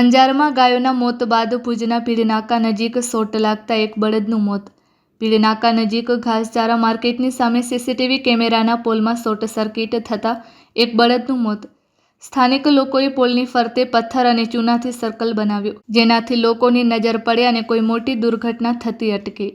અંજારમાં ગાયોના મોત બાદ ભુજના ભીડનાકા નજીક શોટ લાગતા એક બળદનું મોત. ભીડનાકા નજીક ઘાસચારા માર્કેટની સામે સીસીટીવી કેમેરાના પોલમાં શોર્ટ સર્કિટ થતાં એક બળદનું મોત. સ્થાનિક લોકોએ પોલની ફરતે પથ્થર અને ચૂનાથી સર્કલ બનાવ્યું, જેનાથી લોકોની નજર પડે અને કોઈ મોટી દુર્ઘટના થતી અટકે.